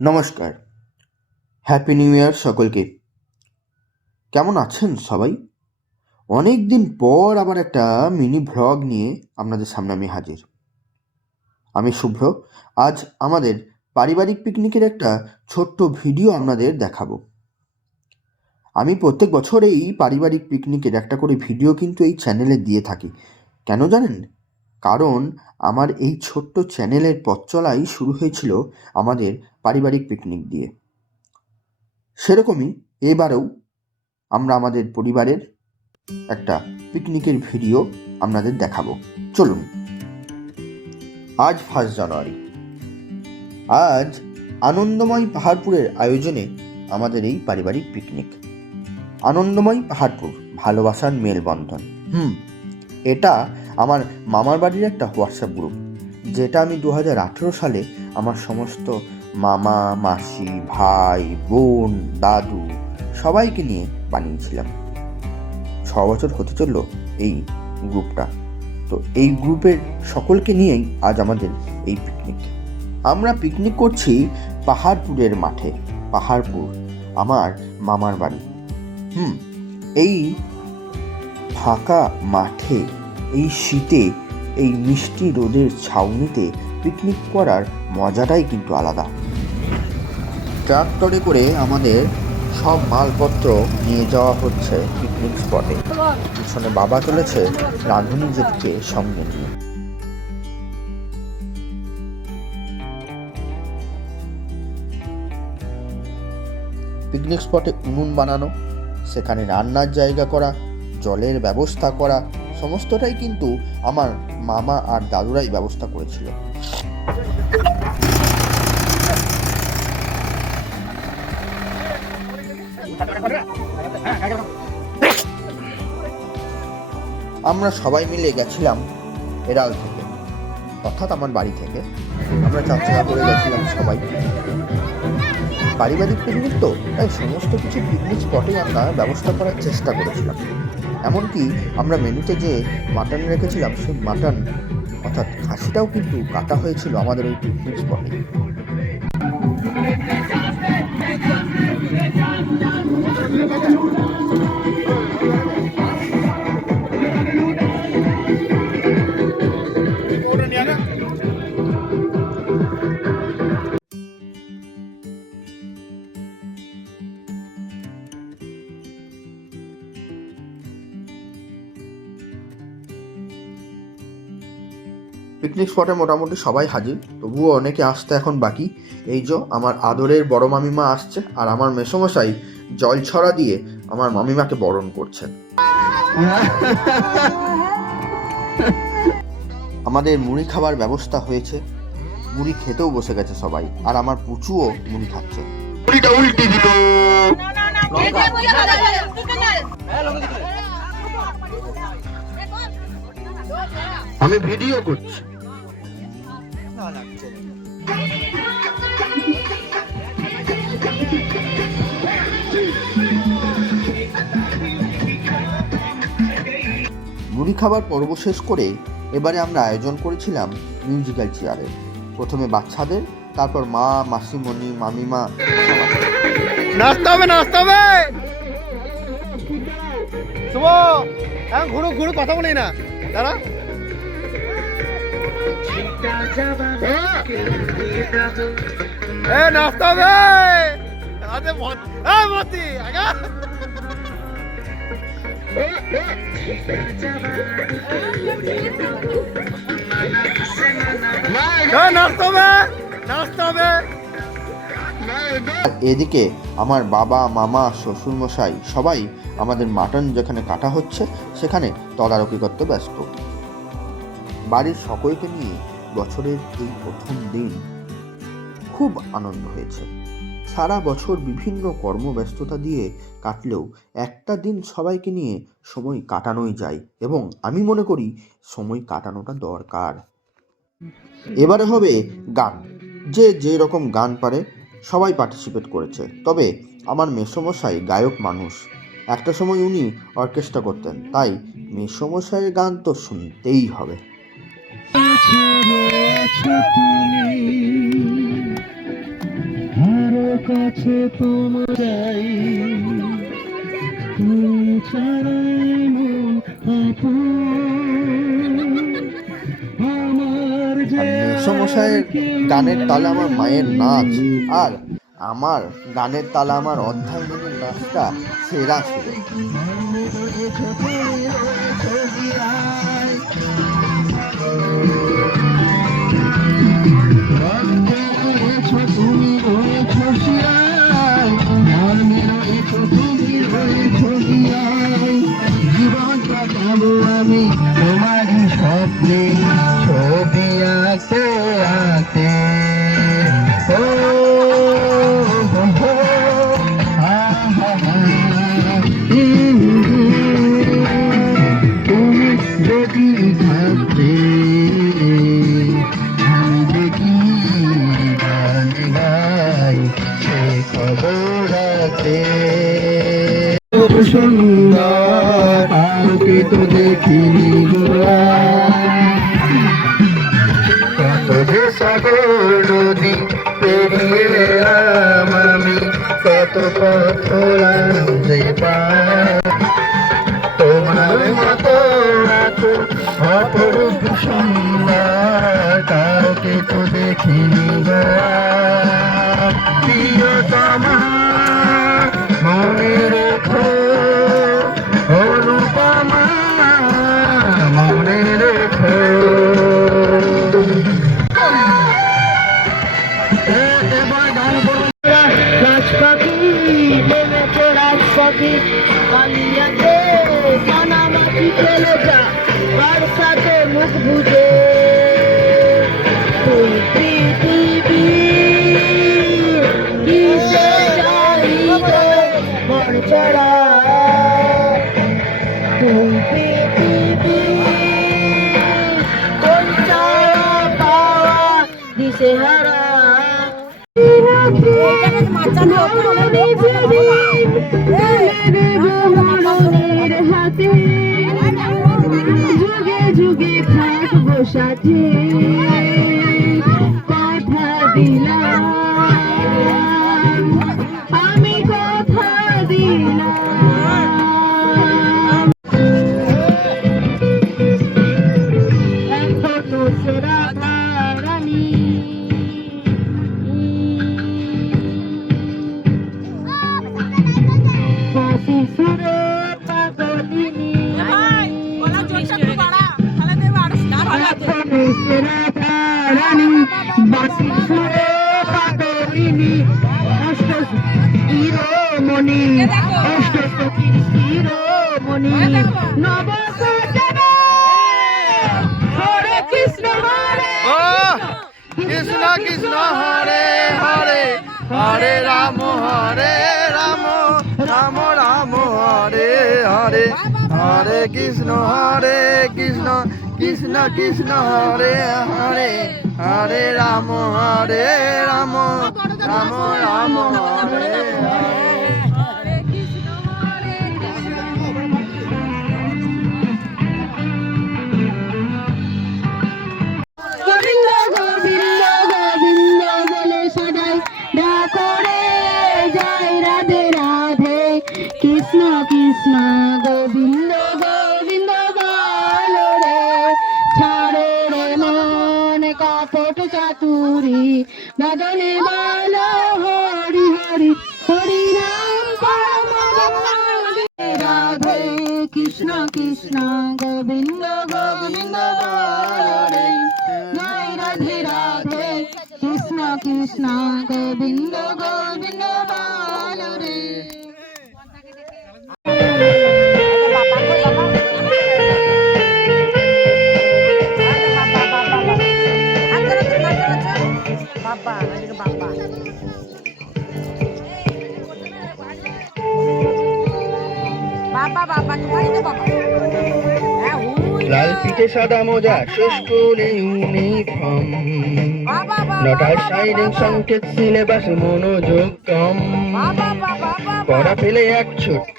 নমস্কার, happy new year সকলকে। কেমন আছেন সবাই? অনেক দিন পর আবার একটা মিনি ভ্লগ নিয়ে আপনাদের সামনে আমি হাজির। আমি শুভ্র। আজ আমাদের পারিবারিক পিকনিকের একটা ছোট্ট ভিডিও আপনাদের দেখাবো। আমি প্রত্যেক বছর এই পারিবারিক পিকনিকের একটা করে ভিডিও কিন্তু এই চ্যানেলে দিয়ে থাকি। কেন জানেন? কারণ আমার এই ছোট্ট চ্যানেলের পথ চলাই শুরু হয়েছিল আমাদের পারিবারিক পিকনিক দিয়ে। সেরকমই এবারেও আমরা আমাদের পরিবারের একটা পিকনিকের ভিডিও আপনাদের দেখাবো। চলুন। আজ 1 জানুয়ারি। আজ আনন্দময় পাহাড়পুরের আয়োজনে আমাদের এই পারিবারিক পিকনিক। আনন্দময় পাহাড়পুর, ভালোবাসার মেলবন্ধন। এটা আমার মামার বাড়ির একটা হোয়াটসঅ্যাপ গ্রুপ, যেটা আমি 2018 সালে আমার সমস্ত মামা, মাসি, ভাই, বোন, দাদু সবাইকে নিয়ে বানিয়েছিলাম। 6 বছর হতে চলল এই গ্রুপটা। তো এই গ্রুপের সকলকে নিয়েই আজ আমাদের এই পিকনিক। আমরা পিকনিক করছি পাহাড়পুরের মাঠে। পাহাড়পুর আমার মামার বাড়ি। এই ফাঁকা মাঠে, এই শীতে, এই মিষ্টি রোদের ছাউনিতে পিকনিক করার মজাটাই কিন্তু আলাদা। ট্রাক্টরে করে আমাদের সব মালপত্র নিয়ে যাওয়া হচ্ছে পিকনিক স্পটে। পিছনে বাবা চলেছে রাঁধুনি জেঠকে সঙ্গে নিয়ে। পিকনিক স্পটে উনুন বানানো, সেখানে রান্নার জায়গা করা, জলের ব্যবস্থা করা, সমস্তটাই কিন্তু আমার মামা আর দাদুরাই ব্যবস্থা করেছিল। আমরা সবাই মিলে গেছিলাম এরাল থেকে, অর্থাৎ আমার বাড়ি থেকে। আমরা 4 চাকা করে গেছিলাম সবাই। পারিবারিক পিকনিক তো, তাই সমস্ত কিছু পিকনিক স্পটেই আমরা ব্যবস্থা করার চেষ্টা করেছিলাম। এমনকি আমরা মেনুতে যে মাটন রেখেছিলাম, সেই মাটন অর্থাৎ খাসিটাও কিন্তু কাটা হয়েছিল আমাদের ওই পিকনিক স্পটে। পিকনিক স্পটে মোটামুটি সবাই হাজির, তবুও অনেকে আসতে এখন বাকি। এই যে আমার আদরের বড় মামিমা আসছে, আর আমার মেসোমশাই জল ছড়া দিয়ে আমার মামিমাকে বরণ করছে। আমাদের মুড়ি খাবার ব্যবস্থা হয়েছে, মুড়ি খেতেও বসে গেছে সবাই, আর আমার পুচুও মুড়ি খাচ্ছে। মুড়িটা উল্টে দিল। আমি ভিডিও করছি। মুড়ি খাবার পর্ব শেষ করে এবারে আমরা আয়োজন করেছিলাম মিউজিক্যাল চেয়ারের। প্রথমে বাচ্চাদের, তারপর মা, মাসিমণি, মামিমা। নাচতে হবে, নাচতে হবে। শুভ, এখন ঘুরু ঘুরু, কথা বলি না দাঁড়া। নাচতে হবে। মতি আগা নাচতে হবে, নাচতে হবে। এদিকে আমার বাবা, মামা, শ্বশুরমশাই সবাই আমাদের মাটন যেখানে কাটা হচ্ছে সেখানে তদারকি করতে ব্যস্ত। বাড়ির সকলকে নিয়ে বছরের এই প্রথম দিন খুব আনন্দ হয়েছে। সারা বছর বিভিন্ন কর্মব্যস্ততা দিয়ে কাটলেও একটা দিন সবাইকে নিয়ে সময় কাটানোই যায়, এবং আমি মনে করি সময় কাটানোটা দরকার। এবারে হবে গান। যে যে রকম গান পারে সবাই পার্টিসিপেট করেছে। তবে আমার মেসোমশাই গায়ক মানুষ, একটা সময় উনি অর্কেস্ট্রা করতেন, তাই মেসোমশাইয়ের গান তো শুনতেই হবে। ধারে কাছে তোমার চাই, তুমি ছাড়াই মন আপন, আমার যে মেসোমশাইয়ের গানের তালে আমার মায়ের নাচ আর আমার গানের তালে আমার অর্ধাঙ্গিনীর নাচটা সেরা ছিল। তুমি রয়েছো শিরায়, ধর্মে রয়েছো তুমি রয়েছো গিয়ায়, জীবন কাটাবো আমি তোমারই স্বপ্নে, ছবি আঁকতে আঁকতে। ও হো হো, আহা হা, তুমি যদি থাকতে আমি দেখি গান গাই সে খবর রাখতে। খুব সুন্দর আলোকে তো দেখিনি গোয়া, কত যে সাগর নদী পেরিয়ে এলাম আমি, কত পথ যে পার তোমার মতো এত অপরূপ সুন্দর কাউকে তো দেখিনি গো। প্রিয়তমা মনে রেখো, অনুপমা মনে রেখো। এবার গান করুন। গাছ পাখি বলেছে রাজ পাখি কালিয়াতে কানামাটি ফেলে যা, আর সাথে মুখ বুঝে তুই পৃথিবী কিসে চাইবে মন ছাড়া, তুই পৃথিবী কোন ছাড়া পাওয়া দিশে হারা। যুগে যুগে থাকবো সাথে, কথা দিলাম আমি, কথা দিলাম। এখনো সেরা রানী বাঁশি সুরে পাগলিনী, এখনো সেরা রানী বাঁশি সুরে পাগলিনী, অষ্ট শিরোমণি, অষ্ট সখীর শিরোমণি, নব সজনে হরে কৃষ্ণ হরে কৃষ্ণ কৃষ্ণ হরে হরে, হরে রাম রাম রাম হরে হরে, হরে কৃষ্ণ কৃষ্ণ কৃষ্ণ কৃষ্ণ হরে হরে, হরে রাম রাম রাম রাম হরে হরে। গোবিন্দ গোবিন্দ গোবিন্দ বলে সদাই ডাকো রে, জয় রাধে রাধে, কৃষ্ণ কৃষ্ণ গোবিন্দ গোবিন্দ বলো রে, ছাড়ো রে মন কপট চাতুরি, বদনে বলো হরি হরি, হরি নাম পরম রাধে, কৃষ্ণ কৃষ্ণ গোবিন্দ গোবিন্দ বলো রে, জয় রাধে রাধে, কৃষ্ণ কৃষ্ণ গোবিন্দ গোবিন্দ বলো রে। লাল পিঠে সাদা মোজা স্কুলে ইউনিফর্ম, নটার সাইরেন সংকেত সিলেবাস মনোযোগ কম, পড়া ফেলে এক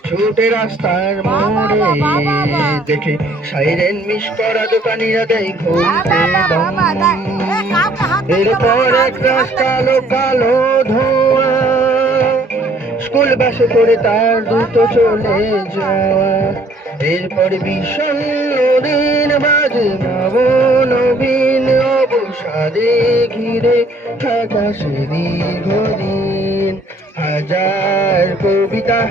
ছুটে রাস্তার মোড়ে, দেখে সাইরেন মিস করা দোকানিরা দেয় ঘুরতে দম। এরপর এক রাস্তা কালো কালো ধোঁয়া মূল বাসে করে তার দ্রুত চলে যাওয়া। এরপর বিষণ্ণ দিন বাজে নব নবীন অবসাদে ঘিরে থাকা সে দীর্ঘদিন। হাজার কবিতা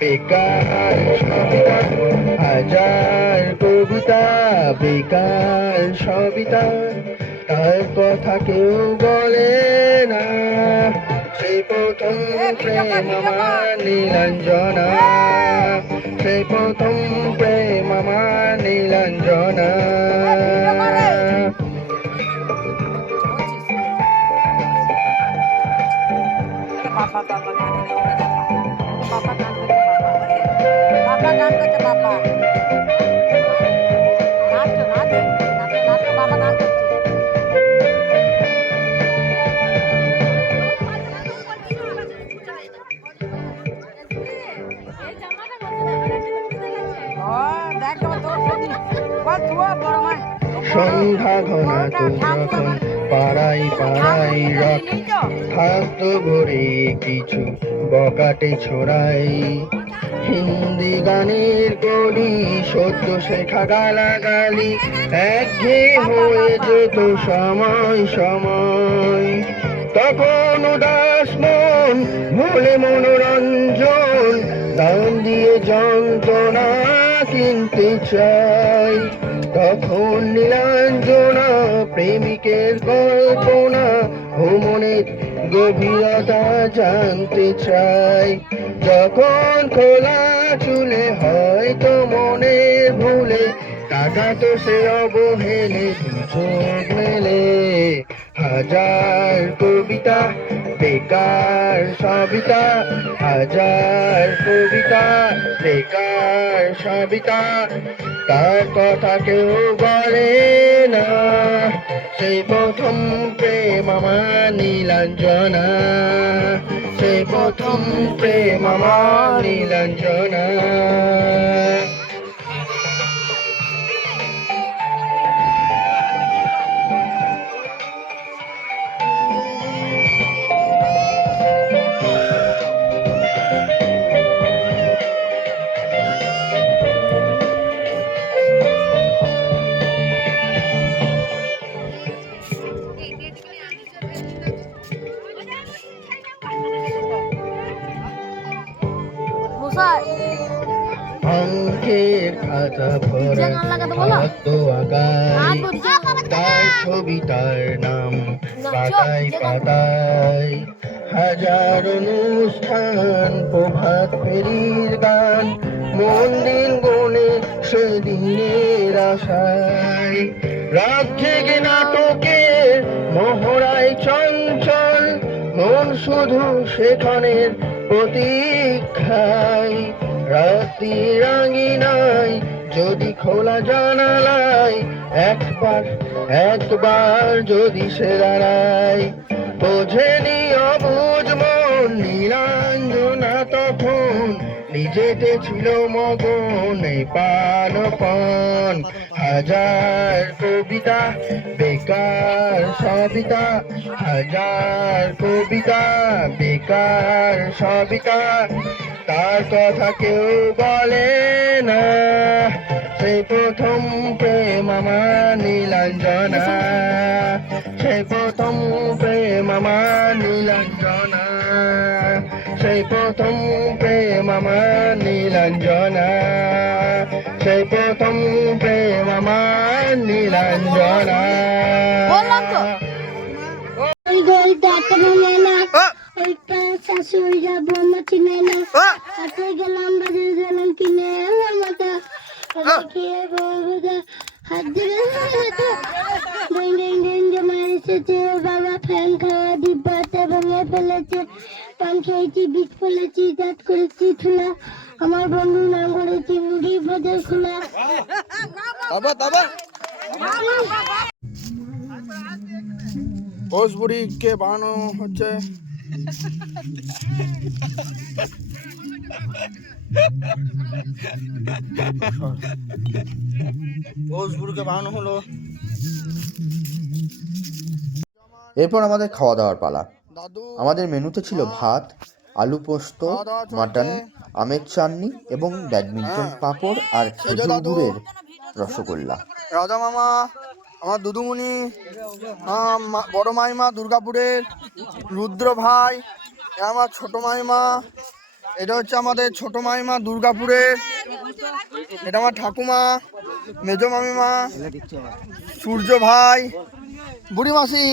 বেকার সবিতা, হাজার কবিতা বেকার সবিতা, তার কথা কেউ বলে না। সেই প্রথম প্রেম আমার নীলাঞ্জনা, সেই প্রথম প্রেম আমার নীলাঞ্জনা। সন্ধ্যা ঘনাতো যখন পাড়াই পাড়াই রাত থাকতো ভরে কিছু বকাটে ছড়াই। হিন্দি গানের কলি সদ্য শেখা গালাগালি একঘেয়ে হয়ে যেত সময় সময়। তখন উদাস মন ভোলে মনোরঞ্জন, দাম দিয়ে যন্ত্রণা কিনতে চাই। তখন নীলাঞ্জনা প্রেমিকের কল্পনা ও মনের গভীরতা জানতে চাই। যখন খোলা চুলে হয়তো মনের ভুলে তাকাতো সে অবহেলে দু চোখ মেলে। হাজার কবিতা বেকার সবিতা, হাজার কবিতা বেকার সবিতা, তার কথা কেউ বলে না। সেই প্রথম প্রেম আমার নীলাঞ্জনা, সেই প্রথম প্রেম আমার নীলাঞ্জনা। অঙ্কের খাতা ভরা খাদ্য আঁকায়, তার ছবি তার নাম পাতায় পাতায়। হাজার অনুষ্ঠান প্রভাত ফেরির গান, মন দিন গনে সেদিনের আশায়। রাত জেগে নাটকের মহড়ায় চঞ্চল মন শুধু সেখানের প্রতীক্ষায়। রাত্রি রাঙিনায় যদি খোলা জানালায় একবার একবার যদি সে দাঁড়ায়। বোঝেনি অবুঝ মন নীলাঞ্জনা তখন, নিজেতে ছিল মগন এই পান। হাজার কবিতা বেকার সবিতা, হাজার কবিতা বেকার সবিতা, তার কথা কেউ বলে না। সেই প্রথম প্রেম আমার নীলাঞ্জনা, সেই প্রথম প্রেম আমার নীলাঞ্জনা, সেই প্রথম প্রেম আমার নীলাঞ্জনা, সেই প্রথম প্রেম আমার নীলাঞ্জনা। শাশুড়িরা বোমা চিনে না, হাতে গেলাম বাজারে গেলাম কিনে এলাম মাথা খেয়ে হাত ধরে এসেছে। বাবা ফ্যান খাওয়া ডিব্বাতে ভেঙে ফেলেছে, পান খেয়েছি বিষ ফেলেছি দাঁত করেছি ঠুলা, আমার বন্ধুর নাম করেছি মুড়ি ভাজার খোলা। ভোজপুরি কে বানানো হচ্ছে ভোজপুরিকে বানানো হলো। এরপর আমাদের খাওয়া দাওয়ার পালা। আমাদের মেনুতে ছিল ভাত, আলু পোস্ত, মাটন, আমের চাটনি এবং ব্যাডমিন্টন পাঁপড় আর খেজুর গুড়ের রসগোল্লা। রাজা মামা, আমার দুদুমণি, বড় মাইমা দুর্গাপুরের, রুদ্র ভাই, আমার ছোট মাইমা, এটা হচ্ছে আমাদের ছোট মাইমা দুর্গাপুরের, এটা আমার ঠাকুমা, মেজো মামিমা, সূর্য ভাই, বুড়ি মাসি,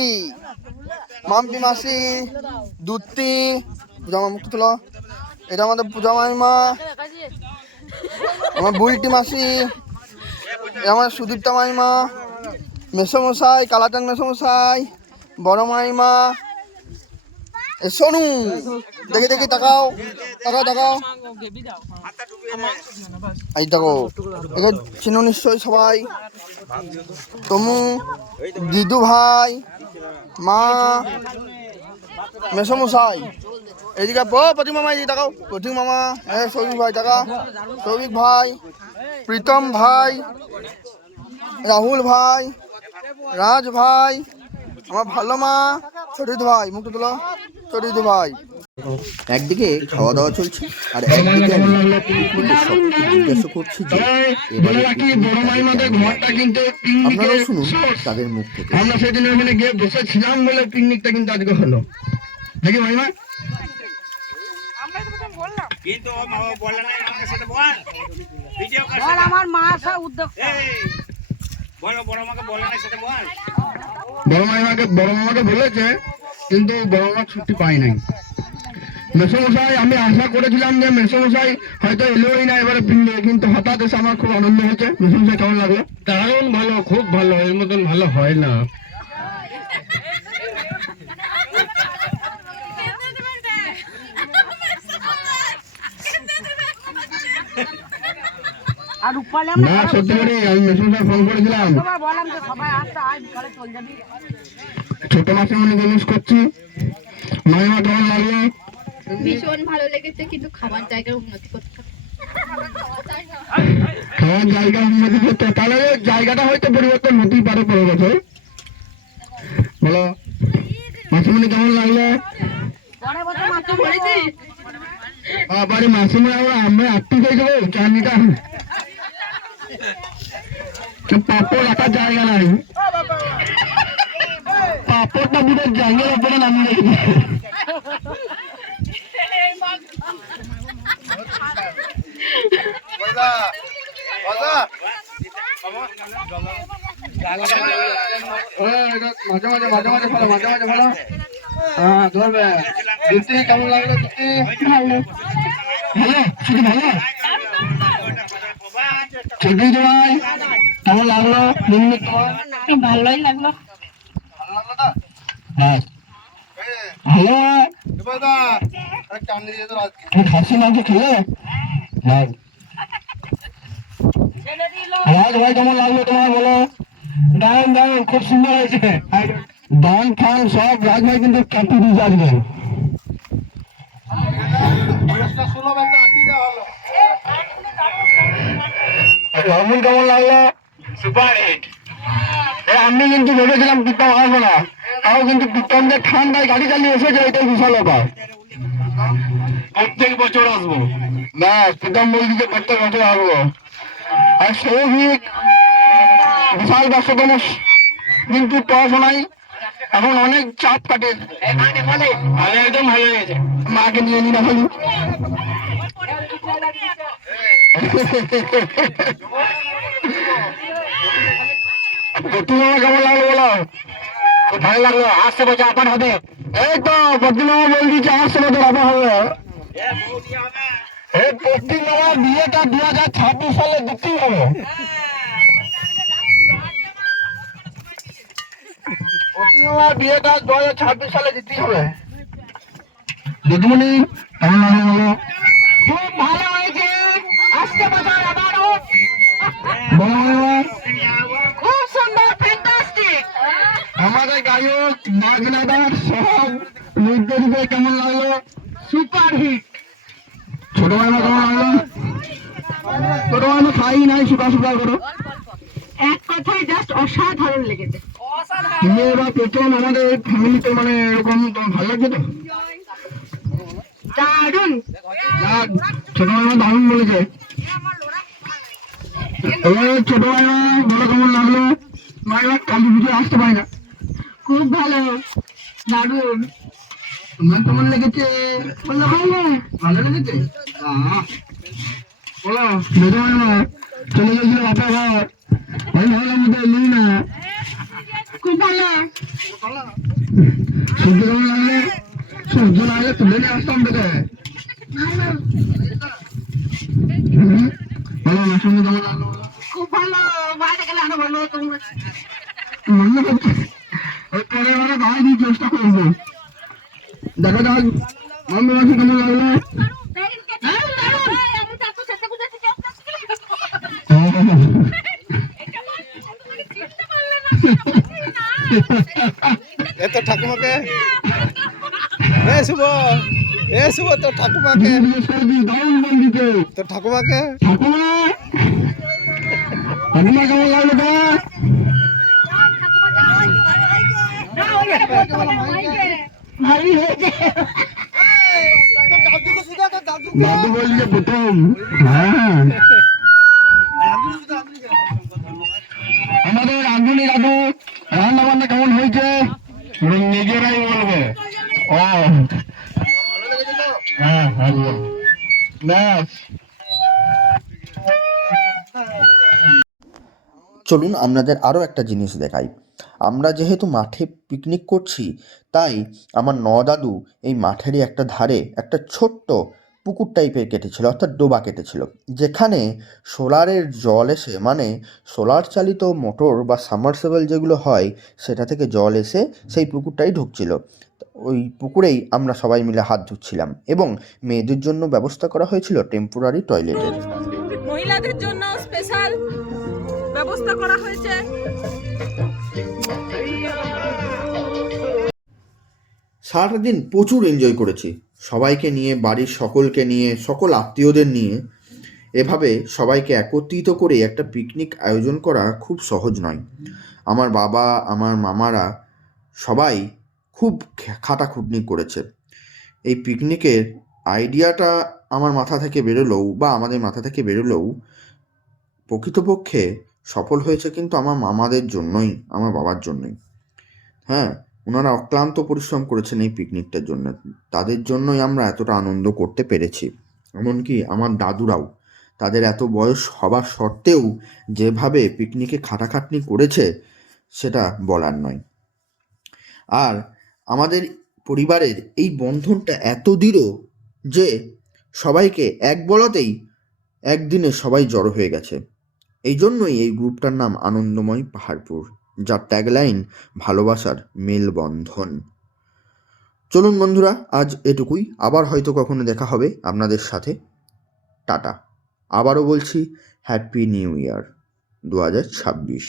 মাম্পি মাসি, দুত্তি, পূজা মামা মুক্তি তুলো, এটা আমাদের পূজা মাইমা, আমার বুলটি মাসি, এটা আমার সুদীপ্তা মাইমা, মেসমশাই, কালাচান মেসমশাই, বড় মাইমা, সোনু, দেখি দেখি তাকাও তাকাও তাকাও, এই দেখো একে চিনো নিশ্চয়ই সবাই, তমু, দিদু ভাই, মা, মেসমশাই, এইদিকে প্রতীক মামা, এইদিকে তাকাও, প্রতীক মামা, হ্যাঁ সৌভিক ভাই টাকা, সৌভিক ভাই, প্রীতম ভাই, রাহুল ভাই, রাজ ভাই, আমার ভালো মা, ছোটিদ ভাই, মুক্তি তুলো, ছোটিদ ভাই। একদিকে খাওয়া দাওয়া চলছে আর একদিকে আমি পিকনিকের সবকে জিজ্ঞাসা করছি যে এবারে আপনারাও শুনুন তাদের মুখ থেকে। আমরা সেদিন ওখানে গিয়ে বসেছিলাম বলে পিকনিকটা কিন্তু আজকে হলো, নাকি মাইমা? বড় মামাকে বলেছে, কিন্তু বড় মামা ছুটি পাই নাই। মেসমশাই, আমি আশা করেছিলাম যে মেসমশাই হয়তো এলোই না এবারে পিকনিকে, কিন্তু হঠাৎ এসে আমার খুব আনন্দ হয়েছে। মেসমশাই কেমন লাগলো? দারুণ ভালো, খুব ভালো, এর মতন ভালো হয় না। না সত্যি করে আমি মেসমশাই ফোন করেছিলাম, ছোট মাসিমণিকে মিস করছি। মাইমা কেমন লাগলো? ভীষণ ভালো লেগেছে, কিন্তু খাবার জায়গার উন্নতি করতে হবে। খাওয়ার জায়গা উন্নতি করতে, তাহলে জায়গাটা হয়তো পরিবর্তন হতেই পারে পরের বছর। বলো মাসিমণি কেমন লাগলো? বাড়ি মাসিমণি আমরা আটটি খেয়ে যাবো চাটনিটা, পাপড় রাখার জায়গা নাই, পাপড়টা পুরো জায়গার উপরে নামিয়ে রেখেছে। মাঝে মাঝে ভালো, হ্যাঁ ধরবে। দুটি কেমন লাগলো? দুটি ভালো, ভালো শুধু ভালো। ছুটি ভাই কেমন লাগলো? ভালোই লাগলো। হ্যাঁ ভালো, খাসি মাংস খেলে রাজ ভাই কেমন লাগলো তোমার? বলো। দারুন দারুন, খুব সুন্দর হয়েছে। দান ফান সব রাজ ভাই কিন্তু ক্যাম্পে দিয়ে আসবেন। রাহুল কেমন লাগলো? Super hit. আমি কিন্তু ভেবেছিলাম প্রীতম আসবো না, তাও কিন্তু প্রীতম যে ঠান্ডায় গাড়ি চালিয়ে এসেছে, এটাই বিশাল ব্যাপার। প্রত্যেক বছর আসবো, না প্রীতম বলছি যে প্রত্যেক বছর আসবো। আর সৌভিক বিশাল ব্যস্ততম, কিন্তু পড়াশোনায় এখন অনেক চাপ কাটে। একদম ভালো হয়েছে, মাকে নিয়ে নি না বলি। প্রতিমা কেমন লাগলো? বলো। খুব ভালো লাগলো, আসতে বছর আপার হবে। এই তো প্রতিমা বল দিচ্ছে আসতে বছর আপার হবে। এই প্রতিমা বিয়েটা 2026 সালে দিতেই হবে। প্রতিমা বিয়েটা 2026 সালে দিতেই হবে। দিদিমণি কেমন লাগলো? বলো। খুব ভালো হয়েছে, আসতে বছর আবারও। খুব সুন্দর, ফ্যান্টাস্টিক। আমাদের গায়ক নাগনাদার সব নৃত্য দিতে কেমন লাগলো? Super hit. ছোট মাইমা কেমন লাগলো? ছোট মাইমা খাই নাই, সুপার সুপার করো। এক কথায় জাস্ট অসাধারণ লেগেছে। তুমি এবার প্রথম আমাদের ফ্যামিলিতে, মানে এরকম তোমার ভালো লাগছে তো? দারুন। যাক, ছোট মাইমা দারুণ বলেছে। এবার ছোট মাইমা বলো কেমন লাগলো? মাইমা কালী পুজো আসতে পারে না। খুব ভালো, দারুন। তোমার কেমন লেগেছে? বললো ভালো। ভালো লেগেছে? বলো ছোট মাইমা চলে গেছিল বাপের ঘর, আমি ভাবলাম মতো এলি না। খুব ভালো। সূর্য কেমন লাগলো? সূর্য লাগলে তুলে নিয়ে আসতাম তোকে। বলো আমার সঙ্গে কেমন লাগলো? খুব ভালো, বাইরে গেলে আরো ভালো হতো মনে হচ্ছে। মনে করছে এরপরে মানে গায়ে দিয়ে চেষ্টা করবো। দেখা যাক মাম্মি মাসি কেমন লাগলো? এ তো ঠাকুমাকে শুভ তোর ঠাকুমাকে দারুণ বন্দিতে তোর ঠাকুমাকে ঠাকুমা, ঠাকুমা কেমন লাগলো তো? ভালোই হয়েছে। দাদু বলছে প্রথম। হ্যাঁ, আমাদের রাঁধুনি দাদু রান্না বান্না কেমন হয়েছে নিজেরাই বলবে। ও হ্যাঁ ভালো, ব্যাস। চলুন আপনাদের আরও একটা জিনিস দেখাই। আমরা যেহেতু মাঠে পিকনিক করছি, তাই আমার দাদু এই মাঠেরই একটা ধারে একটা ছোট্ট পুকুর টাইপের কেটেছিল, অর্থাৎ ডোবা কেটেছিল, যেখানে সোলারের জল এসে, মানে সোলার চালিত মোটর বা সাবমার্সিবল যেগুলো হয়, সেটা থেকে জল এসে সেই পুকুরটাই ঢুকছিল। ওই পুকুরেই আমরা সবাই মিলে হাত ধুচ্ছিলাম, এবং মেয়েদের জন্য ব্যবস্থা করা হয়েছিল টেম্পোরারি টয়লেটের। মহিলাদের জন্য স্পেশাল ব্যবস্থা করা হয়েছে। সারাটা দিন প্রচুর এনজয় করেছি, সবাইকে নিয়ে, বাড়ির সকলকে নিয়ে, সকল আত্মীয়দের নিয়ে। এভাবে সবাইকে একত্রিত করে একটা পিকনিক আয়োজন করা খুব সহজ নয়। আমার বাবা, আমার মামারা সবাই খুব খাটাখুটনি করেছে। এই পিকনিকের আইডিয়াটা আমার মাথা থেকে বেরোলেও, বা আমাদের মাথা থেকে বেরোলেও, প্রকৃতপক্ষে সফল হয়েছে কিন্তু আমার মামাদের জন্যই, আমার বাবার জন্যই। হ্যাঁ, ওনারা অক্লান্ত পরিশ্রম করেছেন এই পিকনিকটার জন্য, তাদের জন্যই আমরা এতটা আনন্দ করতে পেরেছি। এমনকি আমার দাদুরাও তাদের এত বয়স হবার সত্ত্বেও যেভাবে পিকনিকে খাটাখাটনি করেছে সেটা বলার নয়। আর আমাদের পরিবারের এই বন্ধনটা এত দৃঢ় যে সবাইকে এক বলাতেই একদিনে সবাই জড়ো হয়ে গেছে। এই জন্যই এই গ্রুপটার নাম আনন্দময় পাহাড়পুর, যার ট্যাগলাইন ভালোবাসার মেলবন্ধন। চলুন বন্ধুরা, আজ এটুকুই। আবার হয়তো কখনো দেখা হবে আপনাদের সাথে। টাটা। আবারও বলছি, হ্যাপি নিউ ইয়ার 2026।